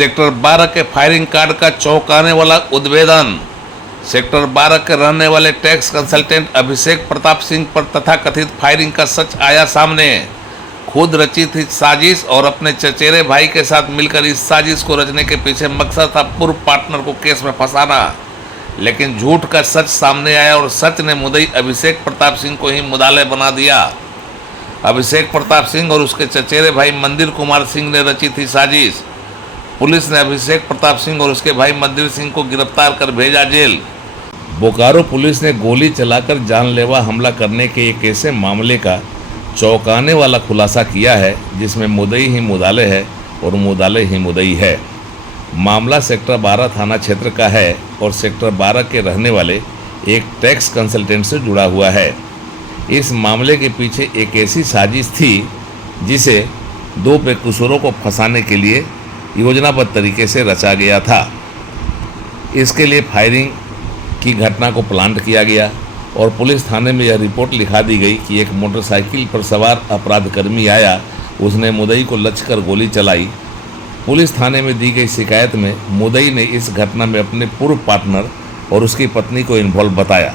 Sector 12 के firing कांड का चौंकाने वाला उद्भेदन। सेक्टर 12 के रहने वाले टैक्स कंसल्टेंट अभिषेक प्रताप सिंह पर तथाकथित फायरिंग का सच आया सामने। खुद रची थी साजिश और अपने चचेरे भाई के साथ मिलकर इस साजिश को रचने के पीछे मकसद था पूर्व पार्टनर को केस में फंसाना। लेकिन झूठ का सच सामने आया और सच ने मुद्दई अभिषेक प्रताप सिंह को ही मुद्दाले बना दिया। अभिषेक प्रताप सिंह और उसके चचेरे भाई मंदिर कुमार सिंह ने रची थी साजिश। पुलिस ने अभिषेक प्रताप सिंह और उसके भाई मंदिर सिंह को गिरफ्तार कर भेजा जेल। बोकारो पुलिस ने गोली चलाकर जानलेवा हमला करने के एक ऐसे मामले का चौंकाने वाला खुलासा किया है जिसमें मुद्दई ही मुद्दाले है और मुद्दाले ही मुद्दई है। मामला सेक्टर 12 थाना क्षेत्र का है और सेक्टर 12 के रहने वाले एक टैक्स कंसल्टेंट से जुड़ा हुआ है। इस मामले के पीछे एक ऐसी साजिश थी जिसे दो बेकसूरों को फंसाने के लिए योजनाबद्ध तरीके से रचा गया था। इसके लिए फायरिंग की घटना को प्लान किया गया और पुलिस थाने में यह रिपोर्ट लिखा दी गई कि एक मोटरसाइकिल पर सवार अपराधकर्मी आया, उसने मुद्दई को लक्ष्य कर गोली चलाई। पुलिस थाने में दी गई शिकायत में मुद्दई ने इस घटना में अपने पूर्व पार्टनर और उसकी पत्नी को इन्वॉल्व बताया।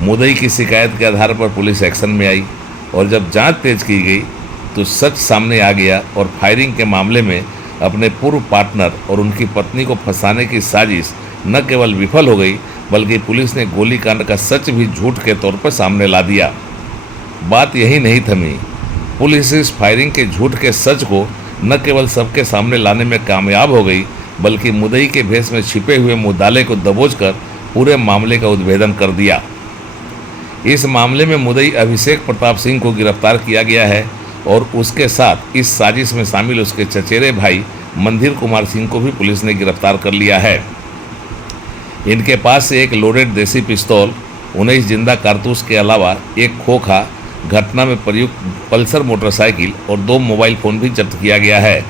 मुद्दई की शिकायत के आधार पर पुलिस एक्शन में आई और जब जांच तेज की गई तो सच सामने आ गया और फायरिंग के मामले में अपने पूर्व पार्टनर और उनकी पत्नी को फंसाने की साजिश न केवल विफल हो गई बल्कि पुलिस ने गोलीकांड का सच भी झूठ के तौर पर सामने ला दिया। बात यही नहीं थमी, पुलिस इस फायरिंग के झूठ के सच को न केवल सबके सामने लाने में कामयाब हो गई बल्कि मुद्दई के भेष में छिपे हुए मुद्दाले को दबोचकर पूरे मामले का उद्भेदन कर दिया। इस मामले में मुद्दई अभिषेक प्रताप सिंह को गिरफ्तार किया गया है और उसके साथ इस साजिश में शामिल उसके चचेरे भाई मंदिर कुमार सिंह को भी पुलिस ने गिरफ्तार कर लिया है। इनके पास से एक लोडेड देसी पिस्तौल, 19 जिंदा कारतूस के अलावा एक खोखा, घटना में प्रयुक्त पल्सर मोटरसाइकिल और 2 मोबाइल फ़ोन भी जब्त किया गया है।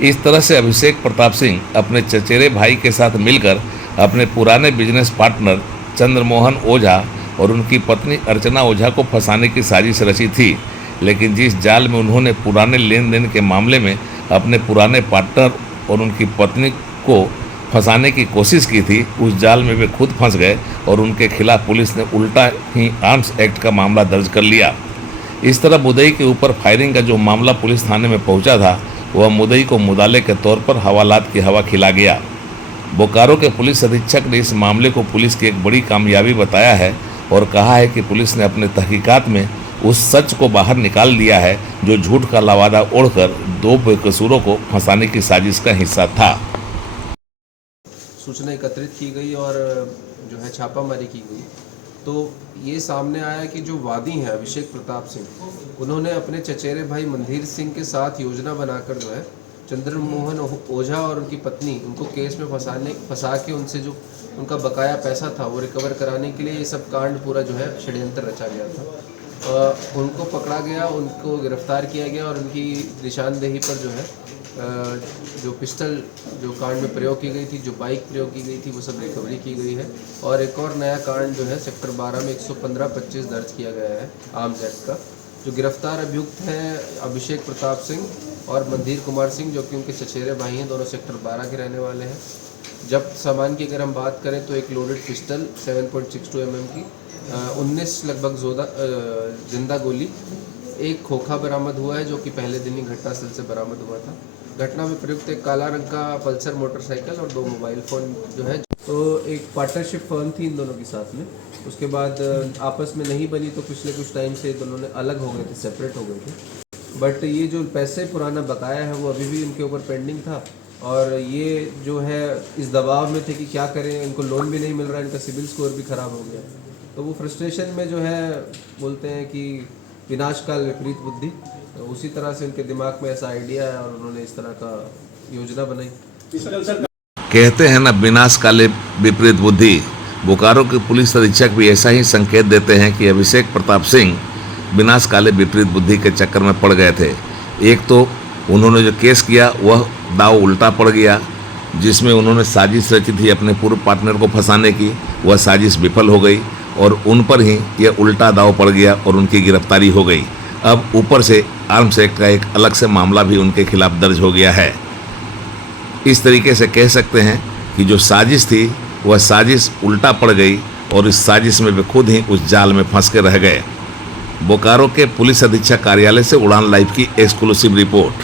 इस तरह से अभिषेक प्रताप सिंह अपने चचेरे भाई के साथ मिलकर अपने पुराने बिजनेस पार्टनर चंद्रमोहन ओझा और उनकी पत्नी अर्चना ओझा को फंसाने की साजिश रची थी। लेकिन जिस जाल में उन्होंने पुराने लेन देन के मामले में अपने पुराने पार्टनर और उनकी पत्नी को फंसाने की कोशिश की थी, उस जाल में वे खुद फंस गए और उनके खिलाफ पुलिस ने उल्टा ही आर्म्स एक्ट का मामला दर्ज कर लिया। इस तरह मुद्दई के ऊपर फायरिंग का जो मामला पुलिस थाने में पहुंचा था वह मुद्दई को मुद्दाले के तौर पर हवालात की हवा खिला गया। बोकारो के पुलिस अधीक्षक ने इस मामले को पुलिस की एक बड़ी कामयाबी बताया है और कहा है कि पुलिस ने अपने तहकीकात में उस सच को बाहर निकाल दिया है जो झूठ का लवादा ओढ़कर 2 बेकसूरों को फंसाने की साजिश का हिस्सा था। सूचना एकत्रित की गई और जो है छापामारी की गई तो ये सामने आया कि जो वादी हैं अभिषेक प्रताप सिंह, उन्होंने अपने चचेरे भाई मंदिर सिंह के साथ योजना बनाकर जो है चंद्रमोहन ओझा और उनकी पत्नी उनको केस में फंसा के उनसे जो उनका बकाया पैसा था वो रिकवर कराने के लिए ये सब कांड पूरा जो है षड्यंत्र रचा गया था। उनको पकड़ा गया, उनको गिरफ्तार किया गया और उनकी निशानदेही पर जो है जो पिस्टल जो कांड में प्रयोग की गई थी, जो बाइक प्रयोग की गई थी, वो सब रिकवरी की गई है। और एक और नया कांड जो है सेक्टर 12 में 115-25 दर्ज किया गया है आर्म्स एक्ट का। जो गिरफ्तार अभियुक्त हैं अभिषेक प्रताप सिंह और मंदिर कुमार सिंह, जो कि उनके चचेरे भाई हैं, दोनों सेक्टर 12 के रहने वाले हैं। जब्त सामान की अगर हम बात करें तो एक लोडेड पिस्टल 7.62 mm की, 19 लगभग जिंदा गोली, एक खोखा बरामद हुआ है जो कि पहले दिन ही घटनास्थल से बरामद हुआ था। घटना में प्रयुक्त एक काला रंग का पल्सर मोटरसाइकिल और 2 मोबाइल फ़ोन जो है। तो एक पार्टनरशिप फर्म थी इन दोनों के साथ में। उसके बाद आपस में नहीं बनी तो पिछले कुछ टाइम से दोनों ने अलग हो गए थे, सेपरेट हो गए थे। बट ये जो पैसे पुराना बकाया है वो अभी भी इनके ऊपर पेंडिंग था और ये जो है इस दबाव में थे कि क्या करें, इनको लोन भी नहीं मिल रहा है, इनका सिविल स्कोर भी ख़राब हो गया। तो वो फ्रस्ट्रेशन में जो है बोलते हैं कि विनाश काल विपरीत बुद्धि, तो उसी तरह से उनके दिमाग में ऐसा आइडिया है और उन्होंने इस तरह का योजना बनाई। कहते हैं ना, विनाश काले विपरीत बुद्धि। बोकारो के पुलिस अधीक्षक भी ऐसा ही संकेत देते हैं कि अभिषेक प्रताप सिंह विनाश काले विपरीत बुद्धि के चक्कर में पड़ गए थे। एक तो उन्होंने जो केस किया वह दाव उल्टा पड़ गया, जिसमें उन्होंने साजिश रची थी अपने पूर्व पार्टनर को फंसाने की, वह साजिश विफल हो गई और उन पर ही यह उल्टा दाव पड़ गया और उनकी गिरफ्तारी हो गई। अब ऊपर से आर्म्स एक्ट का एक अलग से मामला भी उनके खिलाफ दर्ज हो गया है। इस तरीके से कह सकते हैं कि जो साजिश थी वह साजिश उल्टा पड़ गई और इस साजिश में वे खुद ही उस जाल में फंस के रह गए। बोकारो के पुलिस अधीक्षक कार्यालय से उड़ान लाइव की एक्सक्लूसिव रिपोर्ट।